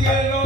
cielo.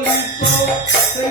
সুবলিত সেই